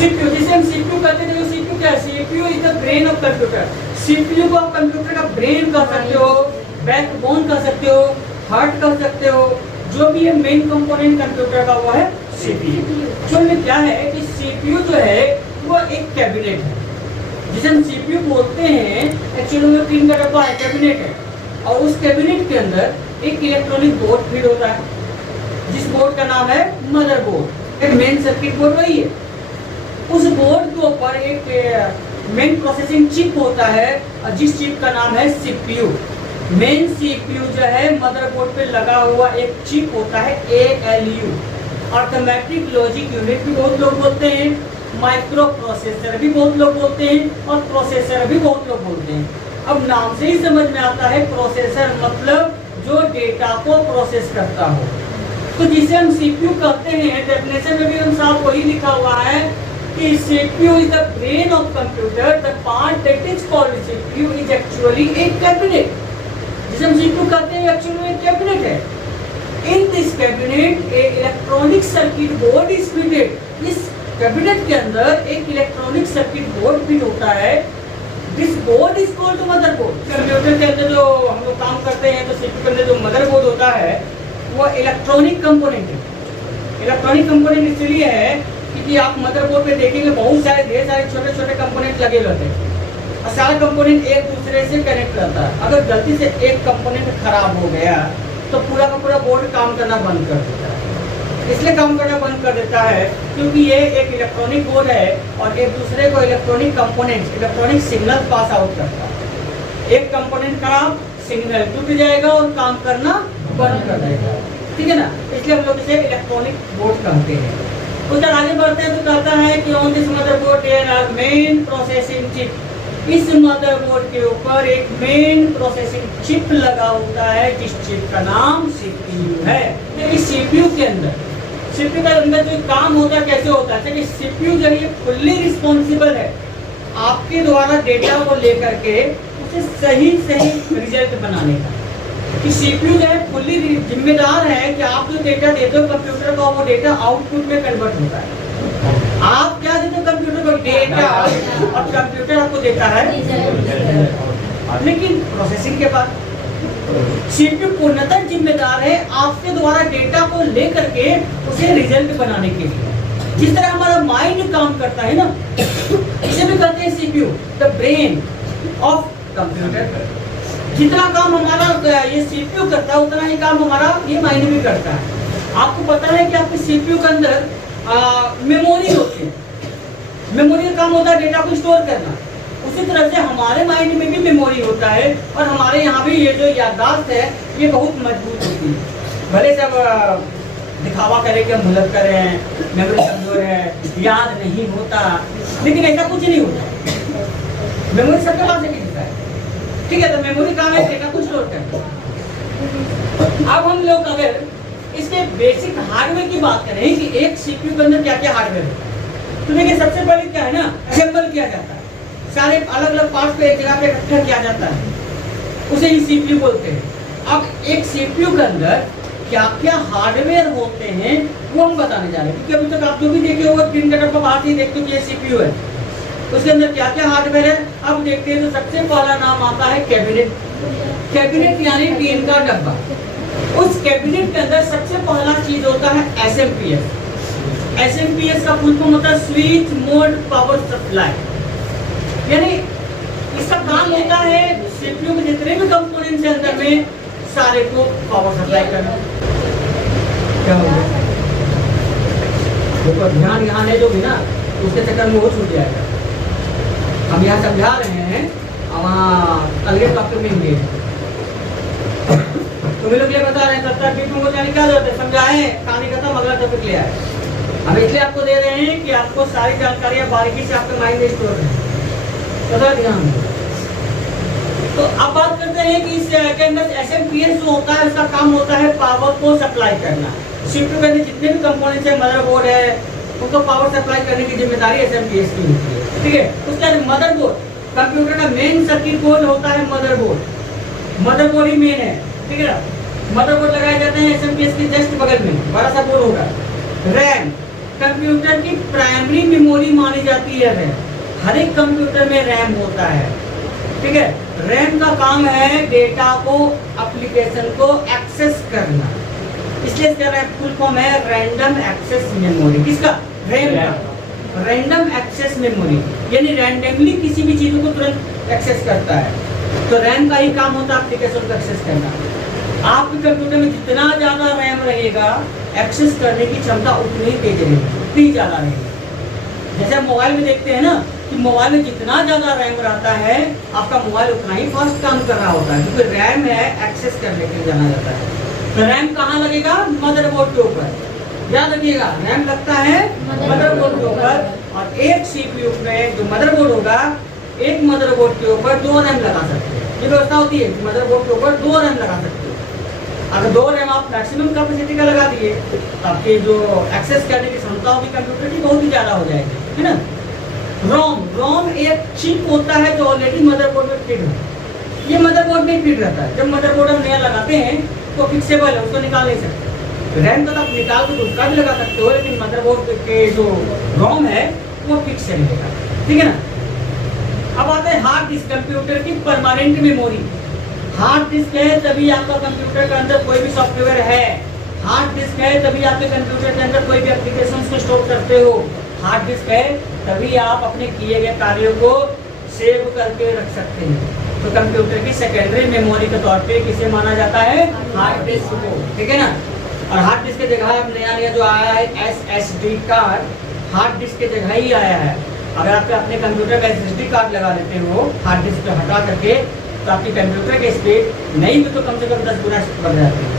CPU, जिसे हम CPU कहते हैं, सीपीयू क्या है? CPU is the brain of computer. CPU को आप कंप्यूटर का ब्रेन कह सकते हो, बैकबोन कह सकते हो, हार्ट कह सकते हो, जो भी है मेन कंपोनेंट कंप्यूटर का वो है सीपीयू। एक्चुअल में क्या है कि सीपीयू जो है वो एक कैबिनेट है, जिसे हम सीपीयू बोलते हैं। एक्चुअली वो टीम का डब्बा है, कैबिनेट है, और उस कैबिनेट के अंदर एक इलेक्ट्रॉनिक बोर्ड फीड होता है, जिस बोर्ड का नाम है मदरबोर्ड। एक मेन सर्किट बोर्ड वही है। उस बोर्ड के ऊपर एक मेन प्रोसेसिंग चिप होता है, जिस चिप का नाम है सीपीयू। मेन सीपीयू जो है मदरबोर्ड पे लगा हुआ एक चिप होता है ALU, अर्थमेटिक लॉजिक यूनिट भी बहुत लोग बोलते हैं, माइक्रो प्रोसेसर भी बहुत लोग बोलते हैं, और प्रोसेसर भी बहुत लोग बोलते हैं। अब नाम से ही समझ में आता है, प्रोसेसर मतलब जो डेटा को प्रोसेस करता हो। तो जिसे हम सीपीयू कहते हैं, डेफिनेशन में भी हम साफ वही लिखा हुआ है कि CPU is the brain of computer, the part that is called CPU is actually A cabinet. जिसे हम सीपीयू कहते हैं एक्चुअली एक कैबिनेट है। In this cabinet A electronic circuit board is fitted. इस कैबिनेट के अंदर एक इलेक्ट्रॉनिक सर्किट बोर्ड फिट होता है। This board is called motherboard. Computer के अंदर जो हम लोग काम करते हैं, तो सीपीयू के अंदर जो मदरबोर्ड होता है वो इलेक्ट्रॉनिक कंपोनेंट है। इलेक्ट्रॉनिक कंपोनेंट इसलिए है क्योंकि आप मदरबोर्ड पे देखेंगे बहुत सारे ढेर सारे छोटे छोटे कंपोनेंट लगे रहते हैं, और सारे कंपोनेंट एक दूसरे से कनेक्ट रहता है। अगर गलती से एक कंपोनेंट खराब हो गया तो पूरा का पूरा बोर्ड काम करना बंद कर देता है। इसलिए काम करना बंद कर देता है क्योंकि ये एक इलेक्ट्रॉनिक बोर्ड है और एक दूसरे को electronic component, electronic signal pass out करता है। एक कंपोनेंट खराब, सिग्नल टूट जाएगा और काम करना बंद कर देगा, ठीक है ना। इसलिए हम लोग इसे इलेक्ट्रॉनिक बोर्ड कहते हैं। तो जब आगे बढ़ते हैं तो कहता है कि on this motherboard there are main processing chip. इस मदरबोर्ड के ऊपर एक मेन प्रोसेसिंग चिप लगा होता है, जिस चिप का नाम सीपीयू है। इस सीपीयू के अंदर, सीपीयू के अंदर जो काम होता है कैसे होता है कि सीपीयू जो है फुल्ली रिस्पॉन्सिबल है आपके द्वारा डेटा को लेकर के उसे सही सही रिजल्ट बनाने का। कि सीपीयू जो है फुल्ली जिम्मेदार है कि आप जो डेटा देते हो कंप्यूटर को, वो डेटा आउटपुट में कन्वर्ट होता है। आप क्या देते हो कंप्यूटर को? डेटा, और कंप्यूटर आपको देता है लेकिन प्रोसेसिंग के बाद सीपीयू पूर्णतः जिम्मेदार है आपके द्वारा डेटा को लेकर के उसे रिजल्ट बनाने के लिए। जिस तरह हमारा माइंड काम करता है ना, इसे भी कहते हैं CPU, the brain of computer. जितना काम हमारा ये सीपीयू करता है उतना ही काम हमारा ये माइंड भी करता है। आपको पता है कि आपके सीपीयू के अंदर मेमोरी होती है। मेमोरी का काम होता है डेटा को स्टोर करना। उसी तरह से हमारे माइंड में भी मेमोरी होता है, और हमारे यहाँ भी ये जो याददाश्त है ये बहुत मजबूत होती है। भले सब दिखावा करें कि हम भुलक कर रहे हैं, मेमोरी कमजोर है, याद नहीं होता, लेकिन ऐसा कुछ नहीं होता। मेमोरी सबके पास है, ठीक है। तो मेमोरी काम है डेटा को स्टोर करना। अब हम लोग अगर इसके बेसिक हार्डवेयर की बात करें कि एक सीपीयू के अंदर क्या क्या हार्डवेयर है, तो देखिए सबसे पहले क्या है ना, असेंबल किया जाता है। सारे अलग अलग पार्ट्स को एक जगह पे इकट्ठा किया जाता है, उसे ही सीपीयू बोलते हैं। अब एक सीपीयू के अंदर क्या क्या हार्डवेयर होते हैं वो हम बताने जा रहे हैं, क्योंकि अभी तक आप जो भी देखे हो टीन का डब्बा बाहर से देखते हो कि ये सीपीयू है, उसके अंदर क्या क्या हार्डवेयर है। अब देखते हैं तो सबसे पहला नाम आता है कैबिनेट। कैबिनेट यानी टीन का डब्बा। उस कैबिनेट के अंदर सबसे पहला चीज होता है एसएमपीएस। एसएमपीएस का फुल फॉर्म होता है स्विच मोड पावर सप्लाई। यानी इसका काम होता है सीपीयू में जितने भी कंपोनेंट्स हैं अंदर में सारे को पावर सप्लाई करना। क्या हो गया? देखो ध्यान यहाँ नहीं दोगे ना उसके चक्कर में वो छूट जाएगा। हम यहाँ समझा रहे हैं, वहाँ अलगे टॉपिक में इंगे तुम्हें लोग ये बता रहे हैं, तब तक बीच में वो जाने क्या जरूरत है, समझाएं, कहानी खत्म, अगला टॉपिक ले आए। हम इसलिए आपको दे रहे हैं कि आपको सारी जानकारियाँ बारीकी से आपके माइंड में स्टोर करें, पता ध्यान। तो अब बात करते हैं कि इसके अंदर एसएमपीएस जो होता है उसका काम होता है पावर को सप्लाई करना। सीपीयू के अंदर जितने भी कंपोनेंट्स है, मदरबोर्ड है, उनको पावर सप्लाई करने की जिम्मेदारी एसएमपीएस की होती है, ठीक है। उसके बाद मदरबोर्ड, कंप्यूटर का मेन सर्किट बोर्ड होता है मदरबोर्ड। मदरबोर्ड ही मेन है, ठीक है ना। मदरबोर्ड लगाए जाते हैं एसएमपीएस के जस्ट बगल में, बड़ा सा बोर्ड होगा। रैम, कंप्यूटर की प्राइमरी मेमोरी मानी जाती है रैम। हर एक कंप्यूटर में रैम होता है, ठीक है। रैम का काम है डेटा को, एप्लीकेशन को एक्सेस करना, इसलिए इसका फुल फॉर्म है रैंडम एक्सेस मेमोरी। किसका? रैम का। रैंडम एक्सेस मेमोरी यानी रैंडमली किसी भी चीजों को तुरंत एक्सेस करता है। तो रैम का ही काम होता है एप्लीकेशन को एक्सेस करना। आपके कंप्यूटर में जितना ज्यादा रैम रहेगा, एक्सेस करने की क्षमता उतनी ही तेज रहेगी, उतनी ज्यादा रहेगी। जैसे हम मोबाइल में देखते हैं ना कि मोबाइल में जितना ज्यादा रैम रहता है, आपका मोबाइल उतना ही फास्ट काम कर रहा होता है, क्योंकि रैम है एक्सेस करने के लिए जाना जाता है। तो रैम कहाँ लगेगा? मदरबोर्ड के ऊपर। याद रखिएगा, रैम लगता है मदरबोर्ड के ऊपर। और एक सीपीयू में जो मदरबोर्ड होगा, एक मदरबोर्ड के ऊपर 2 रैम लगा सकते हैं। ये व्यवस्था होती है कि मदरबोर्ड के ऊपर 2 रैम लगा सकते हैं। अगर 2 रैम आप मैक्सिमम कैपेसिटी का लगा दिए तो आपके जो एक्सेस करने की क्षमता होगी कंप्यूटर की बहुत ही ज्यादा हो जाएगी, है ना। रोम एक चिप होता है जो ऑलरेडी मदरबोर्ड में फिट है। ये मदरबोर्ड में फिट रहता है। जब मदरबोर्ड हम नया लगाते हैं तो फिक्सेबल है, उसको निकाल नहीं सकते। रैम तो आप निकाल के उसका भी लगा सकते हो, लेकिन मदरबोर्ड के जो रोम है वो फिक्स रहेगा, ठीक है ना। अब आते हैं हार्ड डिस्क, कंप्यूटर की परमानेंट मेमोरी। हार्ड डिस्क है तभी आपका कंप्यूटर के अंदर कोई भी सॉफ्टवेयर है। हार्ड डिस्क है तभी आपके कंप्यूटर के अंदर कोई भी एप्लीकेशंस को स्टोर करते हो। हार्ड डिस्क है तभी आप अपने किए गए कार्यों को सेव करके रख सकते हैं। तो कंप्यूटर की सेकेंडरी मेमोरी के तौर पे किसे माना जाता है? हार्ड डिस्क को, ठीक है ना। और हार्ड डिस्क की जगह अब नया जो आया है SSD कार्ड, हार्ड डिस्क की जगह ही आया है। अगर आप अपने कंप्यूटर में SSD कार्ड लगा लेते हो हार्ड डिस्क को हटा करके, तो आपकी कंप्यूटर की स्पीड नहीं भी तो कम से कम 10 गुना बढ़ जाती है।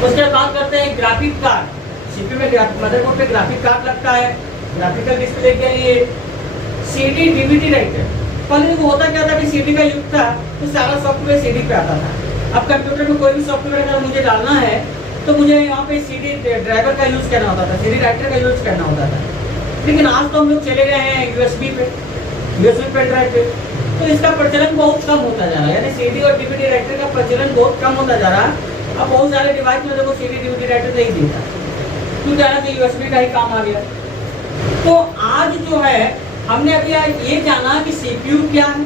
उसके बाद बात करते हैं ग्राफिक कार्ड। सीपीयू में मदरबोर्ड पे ग्राफिक कार्ड लगता है, ग्राफिकल डिस्प्ले के लिए। CD DVD राइटर, पहले वो होता क्या था कि CD का युग था तो सारा सॉफ्टवेयर CD पे आता था। अब कंप्यूटर में कोई भी सॉफ्टवेयर अगर मुझे डालना है तो मुझे यहाँ पे CD ड्राइवर का यूज करना होता था, CD राइटर का यूज करना होता था। लेकिन आज तो हम लोग चले गए हैं USB पे, USB पेन ड्राइव पे। तो इसका प्रचलन बहुत कम होता जा रहा है, यानी CD और DVD राइटर का प्रचलन बहुत कम होता जा रहा है। अब बहुत सारे डिवाइस में देखो CD DVD राइटर नहीं देता, क्योंकि जाना तो USB का ही काम आ गया। तो आज जो है हमने अभी ये जाना कि CPU क्या है,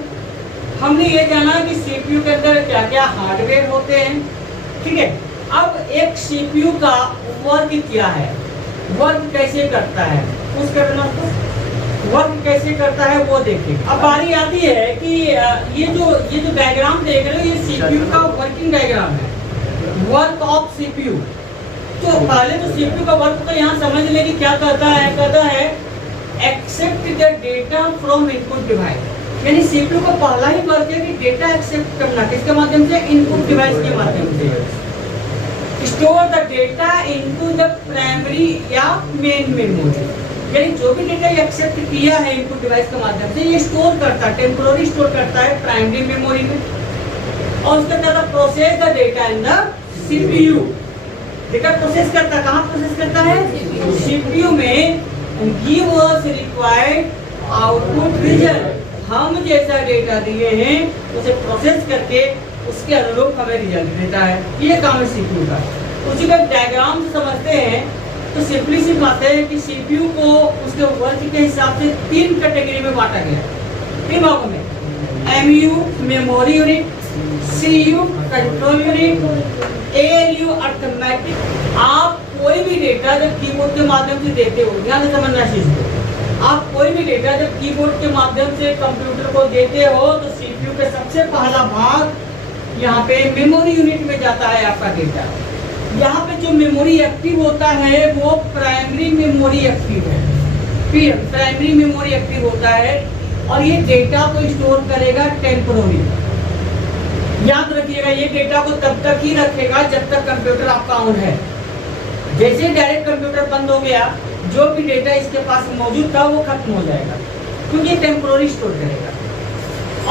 हमने ये जाना कि CPU के अंदर क्या क्या हार्डवेयर होते हैं, ठीक है। अब एक CPU का वर्क क्या है, वर्क कैसे करता है, उसका वर्क कैसे करता है वो देखिए। अब बारी आती है कि ये जो डायग्राम देख रहे हो ये CPU का वर्किंग डायग्राम है, वर्क ऑफ CPU। तो पहले तो CPU का वर्क तो यहाँ समझ लें कि क्या कहता है accept the data from input device. यानी CPU का पहला ही वर्क है कि डेटा एक्सेप्ट करना, किसके माध्यम से? इनपुट डिवाइस के माध्यम से। Store the data into the primary या मेन मेमोरी, यानी जो भी डेटा एक्सेप्ट किया है इनपुट डिवाइस के माध्यम से ये स्टोर करता है, टेम्पोररी स्टोर करता है प्राइमरी मेमोरी में। और उसके बाद process the data in the CPU। Data process करता है, कहाँ प्रोसेस करता है? CPU में। Give us required output result, हम जैसा डेटा दिए हैं उसे प्रोसेस करके उसके अनुरूप हमें रिजल्ट देता है, ये काम है CPU का। उसी का डायग्राम से समझते हैं तो सिंपली सी बात है कि CPU को उसके वर्क के हिसाब से 3 कैटेगरी में बांटा गया, 3 भागों में। MU memory unit, CU control unit, ALU arithmetic. आप कोई भी डेटा जब कीबोर्ड के माध्यम से देते हो, ध्यान से समझना चीज को, आप कोई भी डेटा जब कीबोर्ड के माध्यम से कंप्यूटर को देते हो तो CPU का सबसे पहला भाग यहाँ पे मेमोरी यूनिट में जाता है आपका डेटा। यहाँ पे जो मेमोरी एक्टिव होता है वो प्राइमरी मेमोरी एक्टिव है, फिर प्राइमरी मेमोरी एक्टिव होता है और ये डेटा को स्टोर करेगा टेम्पोररी। याद रखिएगा ये डेटा को तब तक ही रखेगा जब तक कंप्यूटर आपका ऑन है। जैसे डायरेक्ट कंप्यूटर बंद हो गया, जो भी डेटा इसके पास मौजूद था वो खत्म हो जाएगा, क्योंकि ये टेम्पोररी स्टोर करेगा।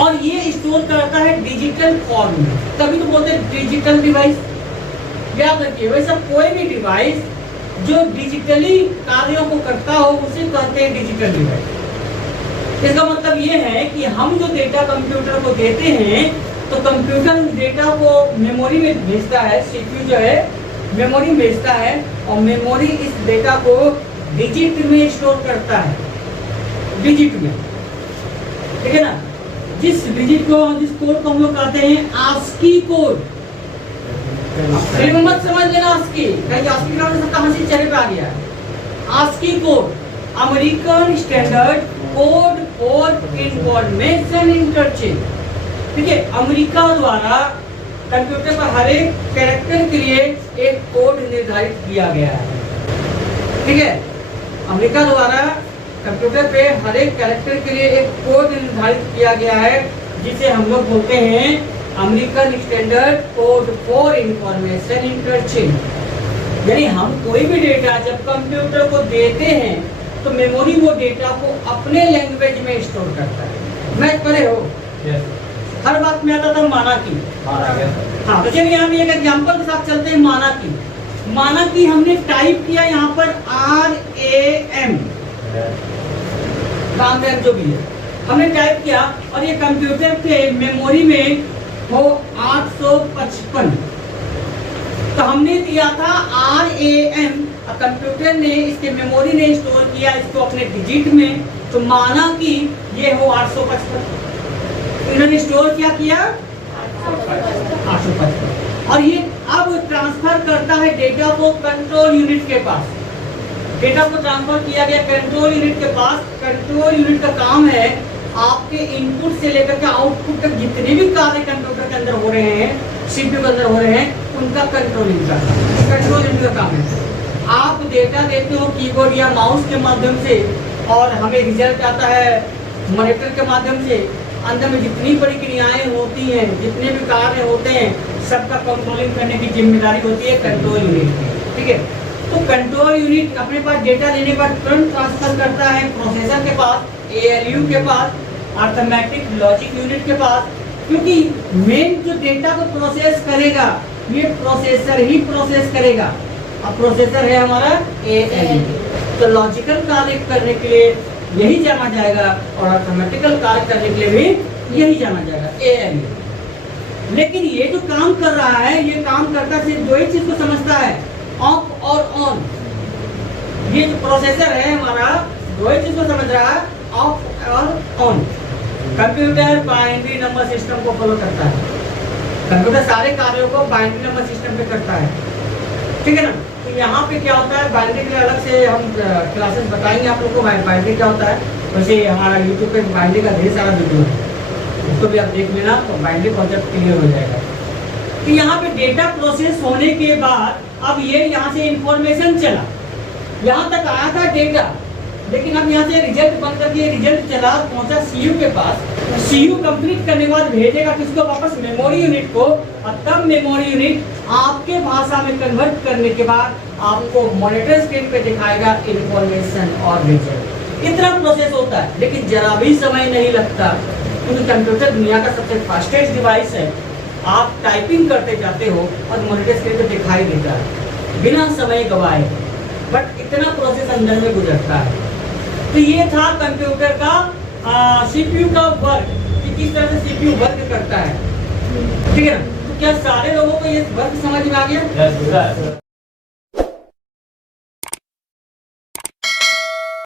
और ये स्टोर करता है डिजिटल फॉर्म में, तभी तो बोलते हैं डिजिटल डिवाइस। याद रखिए, वैसा कोई भी डिवाइस जो डिजिटली कार्यों को करता हो उसे कहते हैं डिजिटल डिवाइस। इसका मतलब ये है कि हम जो डेटा कंप्यूटर को देते हैं तो कंप्यूटर डेटा को मेमोरी में भेजता है, CPU जो है मेमोरी में भेजता है और मेमोरी इस डेटा को डिजिट में स्टोर करता है, डिजिट में, ठीक है ना। जिस डिजिट को, जिस कोड को हम लोग कहते हैं आस्की कोड, मत समझ लेना आस्की, कहीं आस्की का मतलब कहां से चले पे आ गया। ASCII code American standard code for information interchange, ठीक है। अमेरिका द्वारा कंप्यूटर पर हर एक कैरेक्टर के लिए एक कोड निर्धारित किया गया है, ठीक है। अमेरिका द्वारा कंप्यूटर पे हर एक कैरेक्टर के लिए एक कोड निर्धारित किया गया है, जिसे हम लोग बोलते हैं American standard code for information interchange. यानी हम कोई भी डेटा जब कंप्यूटर को देते हैं तो मेमोरी वो डेटा को अपने लैंग्वेज में स्टोर करता है। मैच करे हो? हर बात में आता था माना की। हाँ, तो चलिए हम एक एग्जांपल के साथ चलते हैं। माना की हमने टाइप किया यहाँ पर RAM, काम जो भी है हमने टाइप किया, और ये कंप्यूटर के मेमोरी में हो 855, तो हमने दिया था RAM, और कंप्यूटर ने इसके मेमोरी ने स्टोर किया इसको अपने डिजिट में, तो माना कि ये हो 855। इन्होंने स्टोर क्या किया 855, और ये अब ट्रांसफर करता है डेटा को कंट्रोल यूनिट के पास। डेटा को ट्रांसफर किया गया कंट्रोल यूनिट के पास। कंट्रोल यूनिट का काम है आपके इनपुट से लेकर के आउटपुट तक जितने भी कार्य कंप्यूटर के अंदर हो रहे हैं, सीपीयू के अंदर हो रहे हैं, उनका कंट्रोलिंग करना। कंट्रोल यूनिट का काम है। आप डेटा देते हो कीबोर्ड या माउस के माध्यम से, और हमें रिजल्ट आता है मॉनिटर के माध्यम से। अंदर में जितनी प्रक्रियाएं होती हैं, जितने भी कार्य होते हैं, सबका कंट्रोलिंग करने की जिम्मेदारी होती है कंट्रोल यूनिट की, ठीक है। तो कंट्रोल यूनिट अपने पास डेटा लेने पर तुरंत ट्रांसफर करता है प्रोसेसर के पास, ALU के पास, अर्थमेटिक लॉजिक यूनिट के पास, क्योंकि मेन जो डेटा को प्रोसेस करेगा ये प्रोसेसर ही प्रोसेस करेगा। अब प्रोसेसर है हमारा ALU, तो लॉजिकल कार्य करने के लिए यही जाना जाएगा, और अर्थमेटिकल कार्य करने के लिए भी यही जाना जाएगा ALU। लेकिन ये जो काम कर रहा है, ये काम करता सिर्फ दो ही चीज को समझता है, ऑफ और ऑन। ये जो प्रोसेसर है हमारा दो ही चीज को समझ रहा है, ऑफ और on. Computer binary number system को फॉलो करता है। कंप्यूटर सारे कार्यों को बाइनरी नंबर सिस्टम पे करता है, ठीक है ना। तो यहाँ पे क्या होता है, बाइनरी के लिए अलग से हम क्लासेस बताएंगे आप लोग को बाइनरी क्या होता है। वैसे हमारा यूट्यूब पे बाइनरी का ढेर सारा वीडियो है, उसको भी आप देख लेना, तो बाइनरी कॉन्सेप्ट क्लियर हो जाएगा। तो यहाँ पे डेटा प्रोसेस होने के बाद अब ये यहाँ से इंफॉर्मेशन चला, यहाँ तक आया था डेटा, लेकिन अब यहाँ से रिजल्ट बन करके रिजल्ट चला, पहुंचा सीयू के पास। सीयू कंप्लीट करने के बाद भेजेगा किसको, वापस मेमोरी यूनिट को, और तब मेमोरी यूनिट आपके भाषा में कन्वर्ट करने के बाद आपको मॉनिटर स्क्रीन पे दिखाएगा इंफॉर्मेशन और रिजल्ट। इतना प्रोसेस होता है, लेकिन जरा भी समय नहीं लगता, क्योंकि कंप्यूटर दुनिया का सबसे फास्टेस्ट डिवाइस है। आप टाइपिंग करते जाते हो और मॉनिटर स्क्रीन पे दिखाई देता है बिना समय गवाए, बट इतना प्रोसेस अंदर में गुजरता है। तो ये था कंप्यूटर का सीपीयू का वर्क, कि किस तरह से सीपीयू वर्क करता है, ठीक है ना। तो क्या सारे लोगों को ये वर्क समझ में आ गया?